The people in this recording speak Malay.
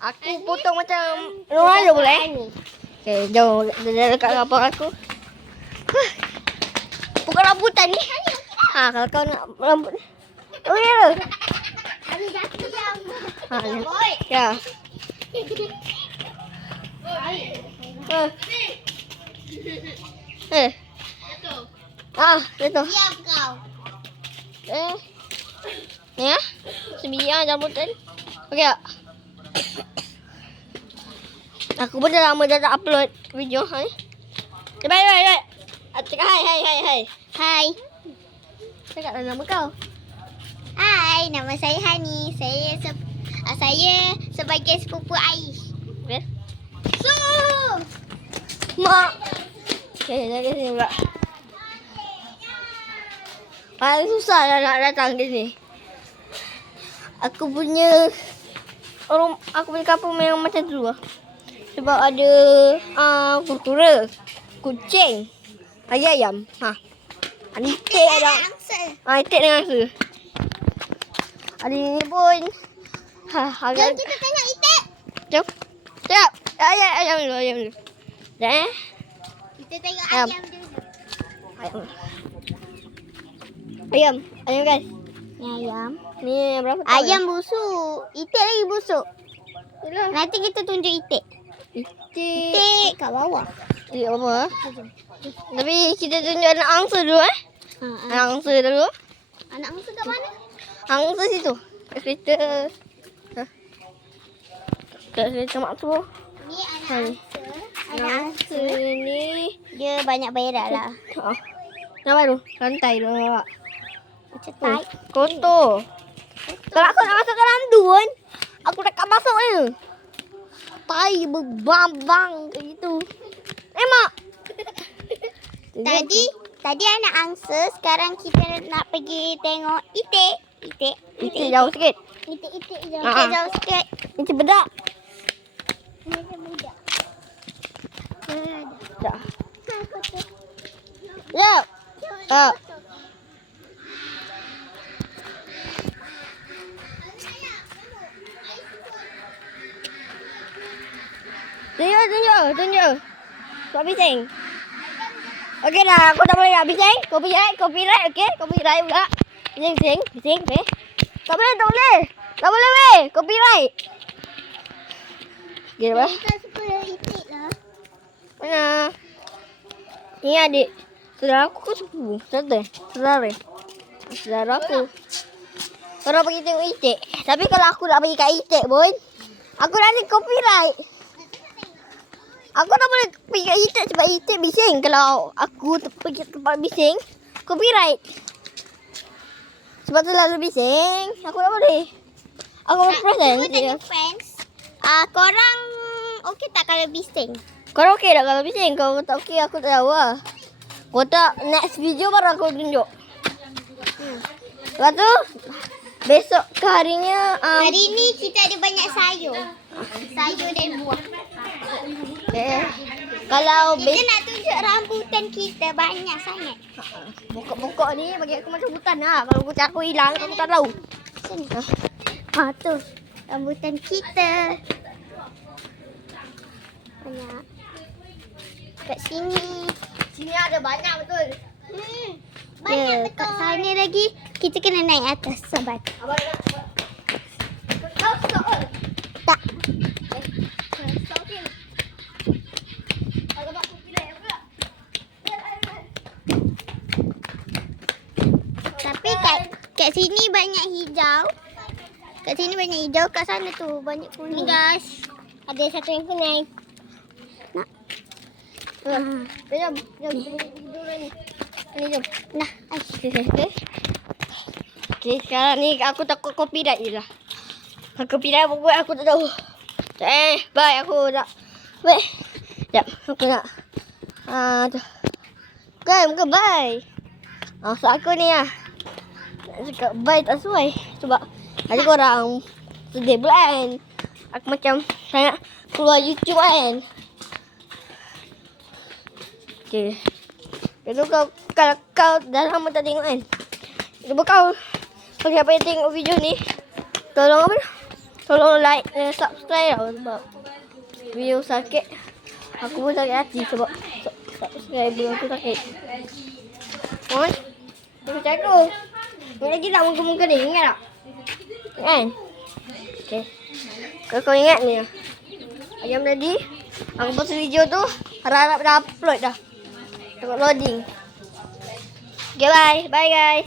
Aku potong macam Ronaldo boleh? Okay, jom dia dekat rapor aku. Huh. Bukan rambutan ni. Ha, kalau kau nak rambut. Oh, ya. Yang. Ha, ya. Ya. Eh. Eh. Ah, itu. Diam kau. Eh. Ni ya. Sembilan rambutan. Okey tak? Aku pun dah lama dah tak upload video ha. Cepat cepat cepat. Ah, Cakap hai hai hai hai. Hai. Cakaplah nama kau. Hai, nama saya Hani. Saya se uh, saya sebagai sepupu Aish. Okay. So. Mak. Okay, dari sini pula. Paling susah lah nak datang di sini. Aku punya orang aku punya kampung memang macam tu lah. Sebab ada uh, kura-kura, kucing, ayam. Ha. Ada itik ada. Ha, itik dengan angsa. Ada ni pun. Ha, Jom agak. kita tengok itik. Jom. Sekejap. Ayam, ayam dulu, ayam dulu. Sekejap eh. Kita tengok Ayam. ayam dulu. Ayam. Ayam. Ayam guys. Ni ayam. Ni berapa tahun? Ayam busuk. Itik lagi busuk. Yalah. Nanti kita tunjuk itik. Itik. Itik kat bawah. Itik apa? Tapi kita tunjuk anak angsa dulu eh. Ha, ha. Anak angsa dulu. Anak angsa kat mana? Angsa situ. Kat kereta. Ha. Kat kereta mak tu. Ni anak Hai. angsa. Anak angsa. ni. Dia banyak berak lah. Ha. Yang baru. Lantai tu. Macam Oh, tight. kotor. Kalau aku nak masuk dalam tu kan, aku dekat masuk je. Tai berbang-bang kayak gitu. Eh, Mak. Tadi tadi anak angsa, sekarang kita nak pergi tengok itik. Itik. Itik jauh sikit. Itik-itik jauh. Ha, Itik jauh sikit. Ni cebedak. Ni dia budak. Dah. Ya. Tunjuk, tunjuk, tunjuk. Kau bising. Okey dah, aku dah boleh dah bising. Copyright, copyright, okey? Copyright pula. Bising, bising, bising, okey? Tak boleh, tak boleh. Tak boleh, weh. Copyright. Okey, dah. Kita suka itik lah. Mana? Ni adik. Saudara aku ke sepupu? Saudara? Saudara? Saudara aku. Orang pergi tengok itik. Tapi kalau aku nak pergi kat itik pun, aku nanti copyright. Aku tak boleh pergi kat itik sebab itik bising. Kalau aku pergi tempat bising, copyright. Sebab terlalu bising, aku tak boleh. Aku Nak present. cuba tanya fans. Ah, korang okey tak kalau bising? Kau okey tak kalau bising? Kau tak okey aku tak tahu lah. Kau tak next video baru aku tunjuk. Hmm. Lepas tu, besok ke harinya... Um, Hari ni kita ada banyak sayur. Sayur dan buah. Eh, kalau Kita nak tunjuk rambutan kita banyak sangat. Pokok-pokok ni bagi aku macam hutan lah. Kalau kucing aku hilang, aku tak tahu. Sini. Ha. Ha tu. Rambutan kita. Banyak. Kat sini. Sini ada banyak betul. Hmm. Banyak ya, betul. Kat sana lagi kita kena naik atas sabar. Abang nak... Kau stop ke? Tak. Eh, stop ke? Kalau aku pilih pula. Tapi kat sini banyak hijau. Kat sini banyak hijau, kat sana tu banyak kuning. Ni guys. Ada satu yang kuning. Nak. Jom, jom, jom. Jom ni. Ni jom. Nah. Okay, okay. Okay, sekarang ni aku takut copyright je lah. Kalau copyright apa buat aku tak tahu. Eh, bye aku nak. Weh. Sekejap, aku nak. Ah, tu. Kan, bukan bye. So aku ni lah. Cakap bye tak sesuai. Sebab ada korang sedih pula kan. Aku macam sangat keluar YouTube kan. Okay. Itu kau kalau kau dah lama tak tengok kan. Cuba kau bagi apa yang tengok video ni. Tolong apa? Tolong like dan subscribe lah sebab video sakit. Aku pun sakit hati sebab sub- subscriber aku sakit. Oi, aku. Ingat lagi tak muka-muka dia? Ingat tak? Kan? Okay. Kalau kau ingat ni. Ayam tadi, aku post video tu, harap-harap dah upload dah. Tengok loading. Okay, bye. Bye, guys.